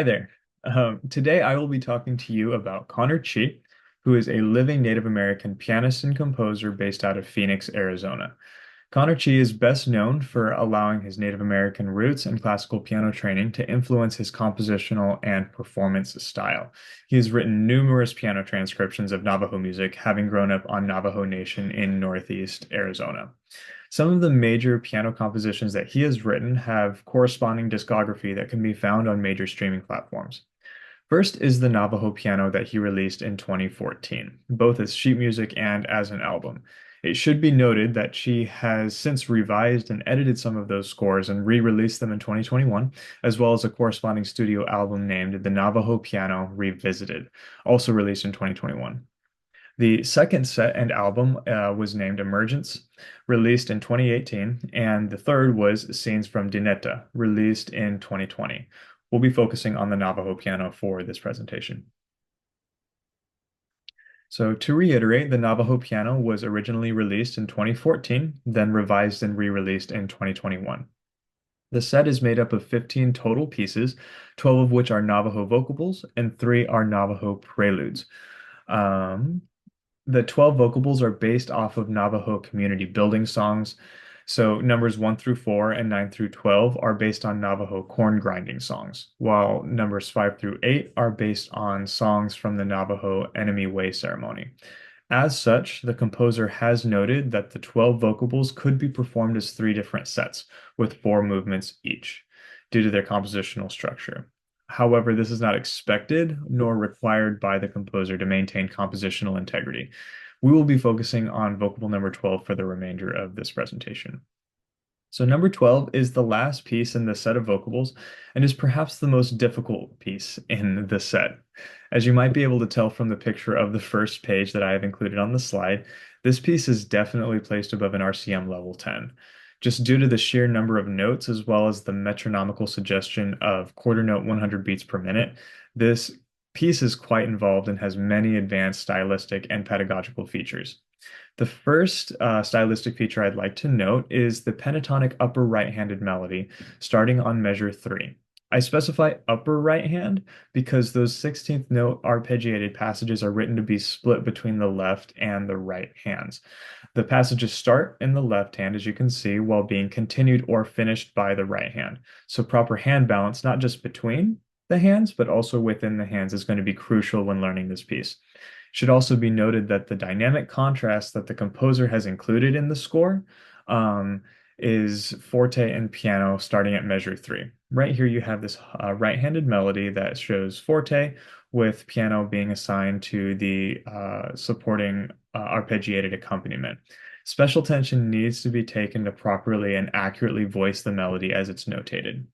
Hi there. Today I will be talking to you about Connor Chee, who is a living Native American pianist and composer based out of Phoenix, Arizona. Connor Chee is best known for allowing his Native American roots and classical piano training to influence his compositional and performance style. He has written numerous piano transcriptions of Navajo music, having grown up on Navajo Nation in Northeast Arizona. Some of the major piano compositions that he has written have corresponding discography that can be found on major streaming platforms. First is the Navajo piano that he released in 2014, both as sheet music and as an album. It should be noted that she has since revised and edited some of those scores and re-released them in 2021, as well as a corresponding studio album named The Navajo Piano Revisited, also released in 2021. The second set and album was named Emergence, released in 2018, and the third was Scenes from Dineta, released in 2020. We'll be focusing on the Navajo piano for this presentation. So to reiterate, the Navajo piano was originally released in 2014, then revised and re-released in 2021. The set is made up of 15 total pieces, 12 of which are Navajo vocables and 3 are Navajo preludes. Um, the 12 vocables are based off of Navajo community building songs. So numbers 1 through 4 and 9 through 12 are based on Navajo corn grinding songs, while numbers 5 through 8 are based on songs from the Navajo Enemy Way ceremony. As such, the composer has noted that the 12 vocables could be performed as 3 different sets, with 4 movements each, due to their compositional structure. However, this is not expected nor required by the composer to maintain compositional integrity. We will be focusing on vocable number 12 for the remainder of this presentation. So number 12 is the last piece in the set of vocables and is perhaps the most difficult piece in the set. As you might be able to tell from the picture of the first page that I have included on the slide, this piece is definitely placed above an RCM level 10, just due to the sheer number of notes as well as the metronomical suggestion of quarter note 100 beats per minute. This piece is quite involved and has many advanced stylistic and pedagogical features. The first stylistic feature I'd like to note is the pentatonic upper right-handed melody starting on measure 3. I specify upper right hand because those 16th note arpeggiated passages are written to be split between the left and the right hands. The passages start in the left hand, as you can see, while being continued or finished by the right hand. So proper hand balance, not just between the hands, but also within the hands, is going to be crucial when learning this piece. Should also be noted that the dynamic contrast that the composer has included in the score is forte and piano starting at measure 3. Right here you have this right-handed melody that shows forte with piano being assigned to the supporting arpeggiated accompaniment. Special attention needs to be taken to properly and accurately voice the melody as it's notated.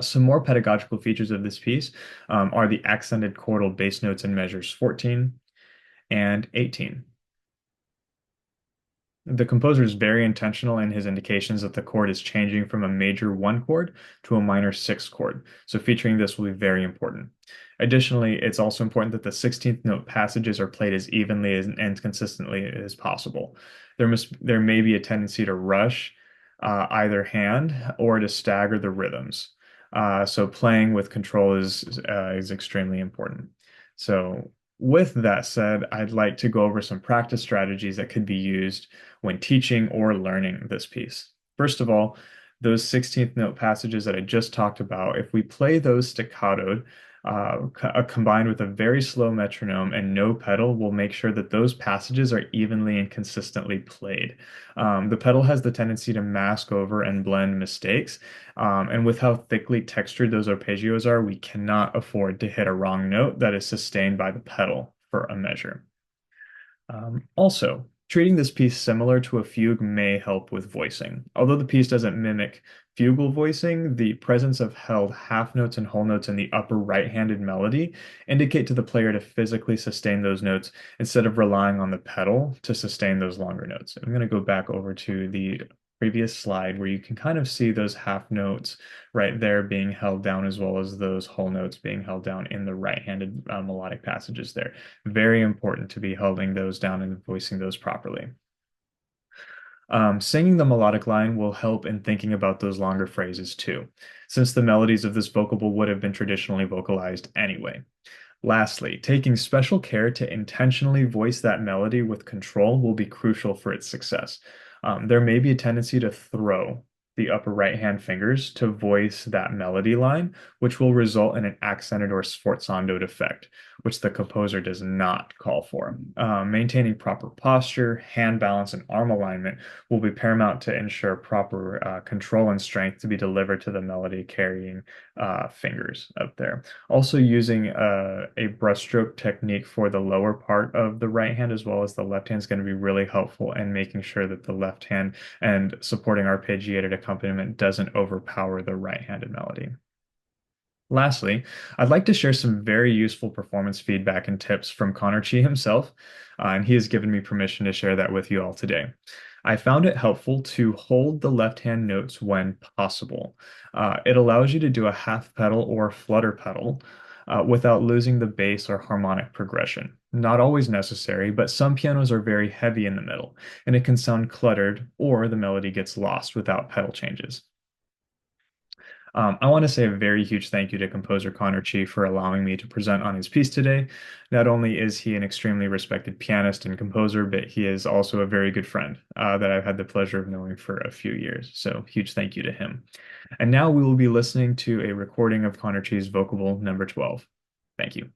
Some more pedagogical features of this piece are the accented chordal bass notes in measures 14 and 18. The composer is very intentional in his indications that the chord is changing from a major 1 chord to a minor 6 chord, so featuring this will be very important. Additionally, it's also important that the 16th note passages are played as evenly and consistently as possible. There may be a tendency to rush either hand or to stagger the rhythms. So playing with control is extremely important. So with that said, I'd like to go over some practice strategies that could be used when teaching or learning this piece. First of all, those 16th note passages that I just talked about, if we play those staccatoed, combined with a very slow metronome and no pedal, will make sure that those passages are evenly and consistently played. The pedal has the tendency to mask over and blend mistakes, and with how thickly textured those arpeggios are, we cannot afford to hit a wrong note that is sustained by the pedal for a measure. Also, treating this piece similar to a fugue may help with voicing. Although the piece doesn't mimic fugal voicing, the presence of held half notes and whole notes in the upper right-handed melody indicate to the player to physically sustain those notes instead of relying on the pedal to sustain those longer notes. I'm going to go back over to the previous slide where you can kind of see those half notes right there being held down as well as those whole notes being held down in the right-handed melodic passages there. Very important to be holding those down and voicing those properly. Singing the melodic line will help in thinking about those longer phrases too, since the melodies of this vocable would have been traditionally vocalized anyway. Lastly, taking special care to intentionally voice that melody with control will be crucial for its success. There may be a tendency to throw the upper right hand fingers to voice that melody line, which will result in an accented or sforzandoed effect, which the composer does not call for. Maintaining proper posture, hand balance, and arm alignment will be paramount to ensure proper control and strength to be delivered to the melody carrying fingers up there. Also, using a brushstroke technique for the lower part of the right hand as well as the left hand is going to be really helpful in making sure that the left hand and supporting arpeggiated accompaniment doesn't overpower the right-handed melody. Lastly, I'd like to share some very useful performance feedback and tips from Connor Chee himself, and he has given me permission to share that with you all today. I found it helpful to hold the left-hand notes when possible. It allows you to do a half pedal or flutter pedal without losing the bass or harmonic progression. Not always necessary, but some pianos are very heavy in the middle, and it can sound cluttered or the melody gets lost without pedal changes. I want to say a very huge thank you to composer Connor Chee for allowing me to present on his piece today. Not only is he an extremely respected pianist and composer, but he is also a very good friend that I've had the pleasure of knowing for a few years. So, huge thank you to him. And now we will be listening to a recording of Connor Chee's Vocable number 12. Thank you.